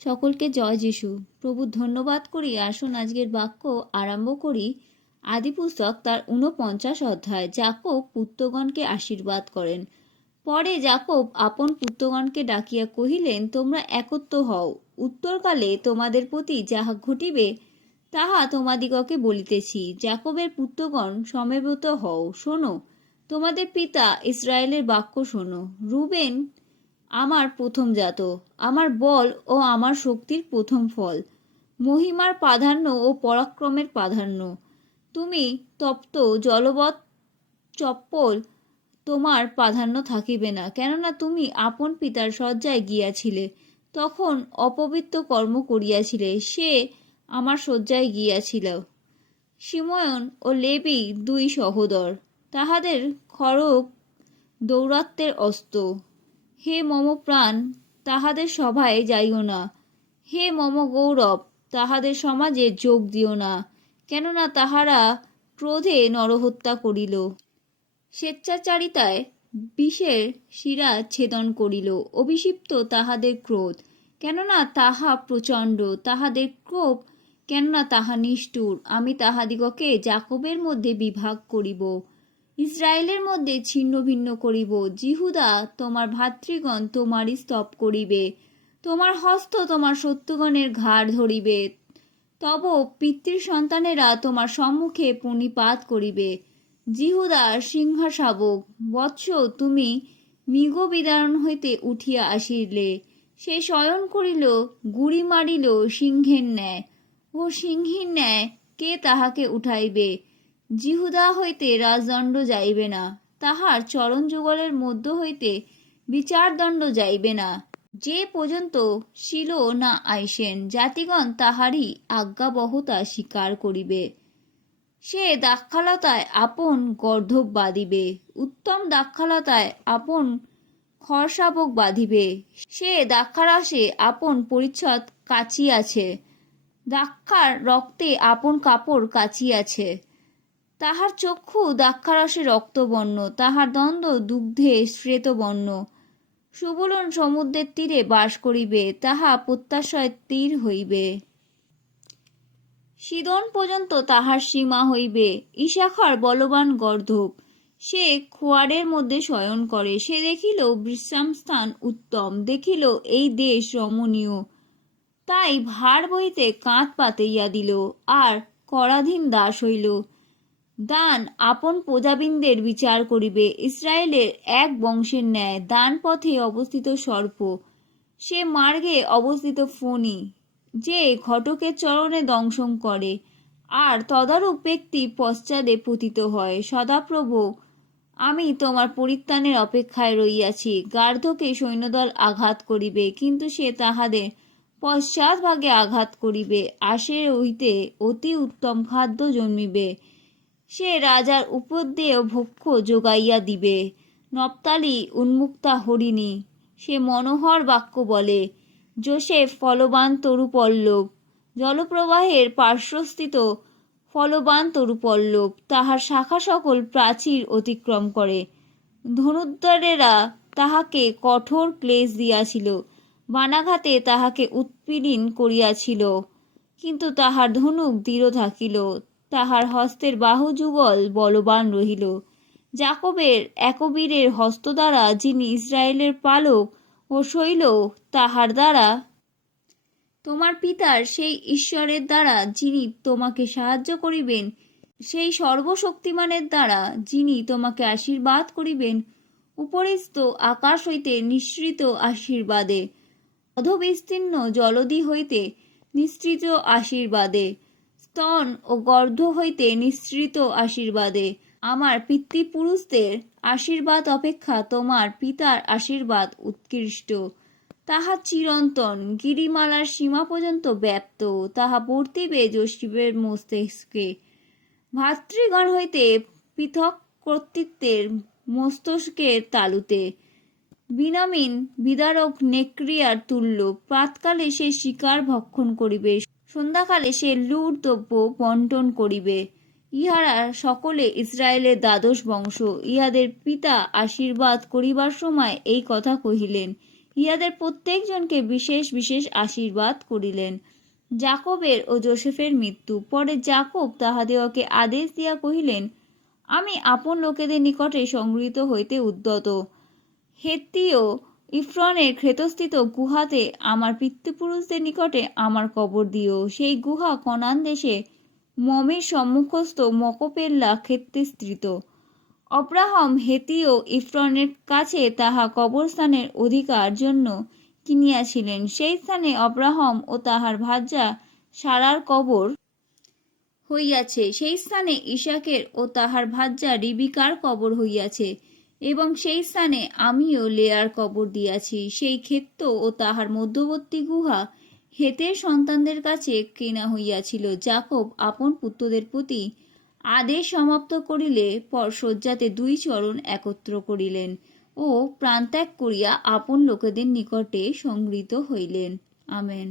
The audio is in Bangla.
সকলকে জয় যিশু। প্রভু ধন্যবাদ করি। আসুন আজকের বাক্য আরম্ভ করি। আদি পুস্তক তার ৪৯ অধ্যায়। যাকব পুত্রগণকে আশীর্বাদ করেন। পরে যাকব আপন পুত্রগণকে ডাকিয়া কহিলেন, তোমরা একত্র হও। উত্তরকালে তোমাদের প্রতি যাহা ঘটিবে তাহা তোমাদিগকে বলিতেছি। যাকবের পুত্রগণ সমবেত হও, শোনো, তোমাদের পিতা ইসরায়েলের বাক্য শোনো। রুবেন আমার প্রথমজাত, আমার বল ও আমার শক্তির প্রথম ফল, মহিমার প্রাধান্য ও পরাক্রমের প্রাধান্য। তুমি তপ্ত জলবৎ চপ্পল, তোমার প্রাধান্য থাকিবে না, কেননা তুমি আপন পিতার শয্যায় গিয়াছিলে, তখন অপবিত্র কর্ম করিয়াছিলে, সে আমার শয্যায় গিয়াছিল। শিময়ন ও লেবী দুই সহোদর, তাহাদের খড়গ দৌরাত্মের অস্ত্র। হে মম প্রাণ, তাহাদের সভায় যাইও না। হে মম গৌরব, তাহাদের সমাজে যোগ দিও না, কেননা তাহারা ক্রোধে নরহত্যা করিল, স্বেচ্ছাচারিতায় বিষের শিরা ছেদন করিল। অভিষিপ্ত তাহাদের ক্রোধ, কেননা তাহা প্রচণ্ড, তাহাদের ক্ষোভ, কেননা তাহা নিষ্ঠুর। আমি তাহাদিগকে যাকবের মধ্যে বিভাগ করিব, ইসরায়েলের মধ্যে ছিন্ন ভিন্ন করিব। জিহুদা, তোমার ভাতৃগণ তোমারই স্তব করিবে, তোমার হস্ত তোমার শত্রুগণের ঘাড় ধরিবে। তব পিতৃ সন্তানেরা তোমার সম্মুখে প্রণিপাত করিবে। জিহুদার সিংহাসবক বৎস, তুমি মৃগ বিদারণ হইতে উঠিয়া আসিলে, সে শয়ন করিল, গুড়ি মারিল সিংহের ন্যায়। ও সিংহীর ন্যায় কে তাহাকে উঠাইবে? জিহুদা হইতে রাজদণ্ড যাইবে না, তাহার চরণ যুগলের মধ্য হইতে বিচারদণ্ড যাইবে না, যে পর্যন্ত শিলো না আইসেন। জাতিগণ তাহারই আজ্ঞাবহতা স্বীকার করিবে। সে দাক্ষালতায় আপন গর্ধব বাঁধিবে, উত্তম দাক্ষালতায় আপন খড়শাবক বাঁধিবে। সে দ্রাক্ষারসে আপন পরিচ্ছদ কাচিয়াছে, দ্রাক্ষার রক্তে আপন কাপড় কাচিয়াছে। তাহার চক্ষু দ্রাক্ষারসে রক্তবর্ণ, তাহার দণ্ড দুগ্ধে শ্বেতবর্ণ। সুবলন সমুদ্রের তীরে বাস করিবে, তাহা প্রত্যাশয় তীর হইবে। সিদন পর্যন্ত তাহার সীমা হইবে। ইশাখার বলবান গর্ধব, সে খোয়ারের মধ্যে শয়ন করে। সে দেখিল বিশ্রামস্থান উত্তম, দেখিল এই দেশ রমণীয়, তাই ভার বইতে কাঁধ পাতিয়া দিল, আর করাধীন দাস হইল। দান আপন প্রজাবৃন্দের বিচার করিবে, ইসরায়েলের এক বংশের ন্যায়। দান পথে অবস্থিত সর্প, সে মার্গে অবস্থিত ফণি, যে ঘটকের চরণে দংশন করে, আর তদারূপ ব্যক্তি পশ্চাদে পতিত হয়। সদাপ্রভু, আমি তোমার পরিত্রাণের অপেক্ষায় রহিয়াছি। গার্ধকে সৈন্যদল আঘাত করিবে, কিন্তু সে তাহাদের পশ্চাৎভাগে আঘাত করিবে। আশের হইতে অতি উত্তম খাদ্য জন্মিবে, সে রাজার উপদেয় ভক্ষ্য যোগাইয়া দিবে। নপ্তালি উন্মুক্তা হরিণী, সে মনোহর বাক্য বলে। যোসেফ ফলবান তরুপল্লব, জলপ্রবাহের পার্শ্বস্থিত ফলবান তরুপল্লব, তাহার শাখা সকল প্রাচীর অতিক্রম করে। ধনুর্ধরেরা তাহাকে কঠোর ক্লেশ দিয়াছিল, বানাঘাতে তাহাকে উৎপীড়ন করিয়াছিল, কিন্তু তাহার ধনুক দৃঢ় থাকিল, তাহার হস্তের বাহুযুগল বলবান রহিল। যাকবের একবীরের হস্ত দ্বারা, যিনি ইসরায়েলের পালক ও শৈল, তাহার দ্বারা, তোমার পিতার সেই ঈশ্বরের দ্বারা যিনি তোমাকে সাহায্য করিবেন, সেই সর্বশক্তিমানের দ্বারা যিনি তোমাকে আশীর্বাদ করিবেন, উপরিস্থ আকাশ হইতে নিঃসৃত আশীর্বাদে, অধবিস্তীর্ণ জলধি হইতে নিঃসৃত আশীর্বাদে, স্তন ও গর্ধ হইতে নিঃসৃত আশীর্বাদে। আমার পিতৃপুরুষদের আশীর্বাদ অপেক্ষা তোমার পিতার আশীর্বাদ উৎকৃষ্ট। তাহা চিরন্তন, গিরিমালার সীমা পর্যন্ত ব্যাপ্ত, তাহা বর্তিবে যোশীবের মস্তিষ্কে। ভাতৃগণ হইতে পৃথক কর্তৃত্বের মস্তকের তালুতে। বিনামিন বিদারক নেক্রিয়ার তুল্য। প্রাতকালে সে শিকার ভক্ষণ করিবে, সন্ধ্যাকালে সে লুট দ্রব্য বণ্টন করিবে। ইহারা সকলে ইসরায়েলের দ্বাদশ বংশ। ইহাদের পিতা আশীর্বাদ করিবার সময় এই কথা কহিলেন। ইহাদের প্রত্যেকজনকে বিশেষ বিশেষ আশীর্বাদ করিলেন। যাকবের ও যোসেফের মৃত্যু। পরে যাকব তাহাদিগকে আদেশ দিয়া কহিলেন, আমি আপন লোকেদের নিকটে সংগৃহীত হইতে উদ্যত। হেত্তীয় ইফ্রনের ক্ষেতস্থিত গুহাতে আমার পিতৃপুরুষদের নিকটে আমার কবর দিও। সেই গুহা কনান দেশে মমির সম্মুখস্থ মকপেল্লা ক্ষেত্রে স্থিত। অব্রাহাম হেতীয় ইফ্রনের কাছে তাহা কবরস্থানের অধিকার জন্য কিনিয়াছিলেন। সেই স্থানে অব্রাহাম ও তাহার ভার্যা সারার কবর হইয়াছে। সেই স্থানে ইসাকের ও তাহার ভার্যা রিবিকার কবর হইয়াছে, এবং সেই স্থানে আমিও লেয়ার কবর দিয়াছি। সেই ক্ষেত্র ও তাহার মধ্যবর্তী গুহা হেতের সন্তানদের কাছে কেনা হইয়াছিল। যাকব আপন পুত্রদের প্রতি আদেশ সমাপ্ত করিলে পর শয্যাতে 2 চরণ একত্র করিলেন ও প্রাণত্যাগ করিয়া আপন লোকেদের নিকটে সংগৃহীত হইলেন। আমেন।